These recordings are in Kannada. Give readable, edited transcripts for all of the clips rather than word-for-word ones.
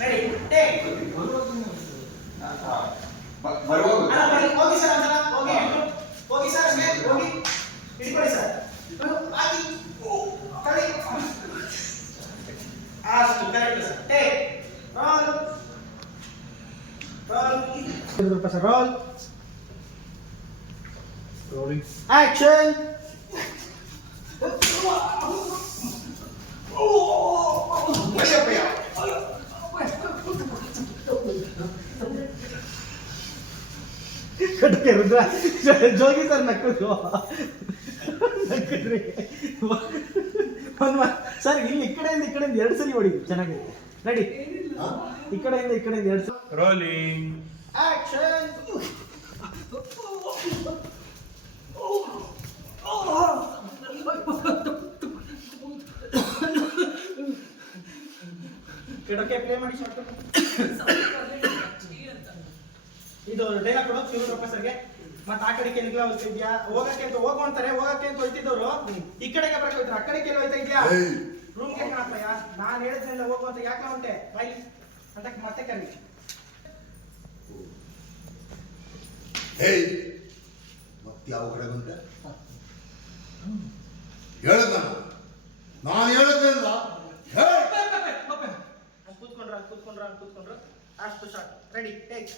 ರೆಡಿ ಟೇಕ್ ಹೋಗಿ ಸರ್ ಒಂದ್ಸಲ ಹೋಗಿ ಸರ್ ಅಷ್ಟೇ ಹೋಗಿ ಹಿಡ್ಕೊಳ್ಳಿ ಸರ್ ಹಾಕಿ ತಳಿ ಅಷ್ಟು correct sir take roll sir roll rolling action ಕಟ್ಟೆ ರುದ್ರ ಜೋಗಿ ಸರ್ ನಕ್ಕರು ನಕ್ಕಡ್ರಿ ಸರ್ ಇಲ್ಲಿ ಈ ಕಡೆಯಿಂದ ಎರಡು ಸರಿ ಹೊಡಿ ಚೆನ್ನಾಗಿ ರೆಡಿ ಈ ಕಡೆಯಿಂದ ಎರಡು ಸರಿ ರೋಲಿಂಗ್ ಆಕ್ಷನ್ ಕೆಡಕ್ಕೆ ಪ್ಲೇ ಮಾಡಿ ಶಾರ್ಟ್ ಇದು ಡೈಲಾಗ್ ಕೊಡು ಶಿವ ಪ್ರೊಫೆಸರ್ಗೆ ಮತ್ತೆ ಆ ಕಡೆ ಕೆಳಗೆ ಹೋಗ್ತಿದ್ಯಾ ಹೋಗಕ್ಕೆ ಅಂತ ಹೋಗ್ತಿದ್ದವರು ಈ ಕಡೆಗೆ ಬರಕ್ಕೆ ಹೋಯ್ತಾರೆ ಆ ಕಡೆ ಕೆಲ ಹೋಯ್ತಾ ಇದ್ಯಾ ರೂಮ್ಗೆ ಕಾಣಪ್ಪಯ್ಯ ನಾನು ಹೇಳಿದ್ನೆಲ್ಲ ಹೋಗು ಅಂತ ಯಾಕೆ ಹೊಂಟೆ ಬಾಯಿ ಅಂತ ಮತ್ತೆ ಕರಿ ಮತ್ತೆ ಯಾವ ಕಡೆ ಬಂದೆ ಹೇಳದ ನಾನು ಹೇಳದ್ನಲ್ಲ ಕೂತ್ಕೊಂಡ್ರ ಅಷ್ಟು short ready take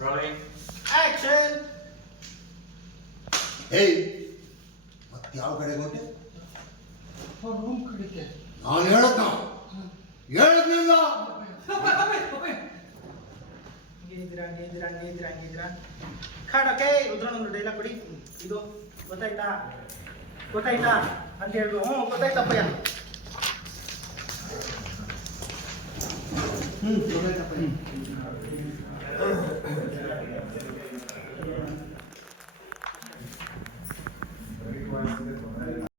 rolling action ಮತ್ತೆ ಯಾವ ಕಡೆ ಬಂದೆ ರೂಮ್ ಕಡೆಗೆ ನಾನು ಹೇಳದ್ನಲ್ಲ ಹಂಗಿದ್ದೀರಾ ಖಾಡಕ್ಕೆ ರುದ್ರನೊಂದು ಡೈಲಾಗ್ ಕೊಡಿ ಇದು ಗೊತ್ತಾಯ್ತಾ ಅಂತ ಹೇಳಿದ್ರು ಗೊತ್ತಾಯ್ತಪ್ಪಯ್ಯ ಗೊತ್ತಾಯ್ತಪ್ಪಯ್ಯ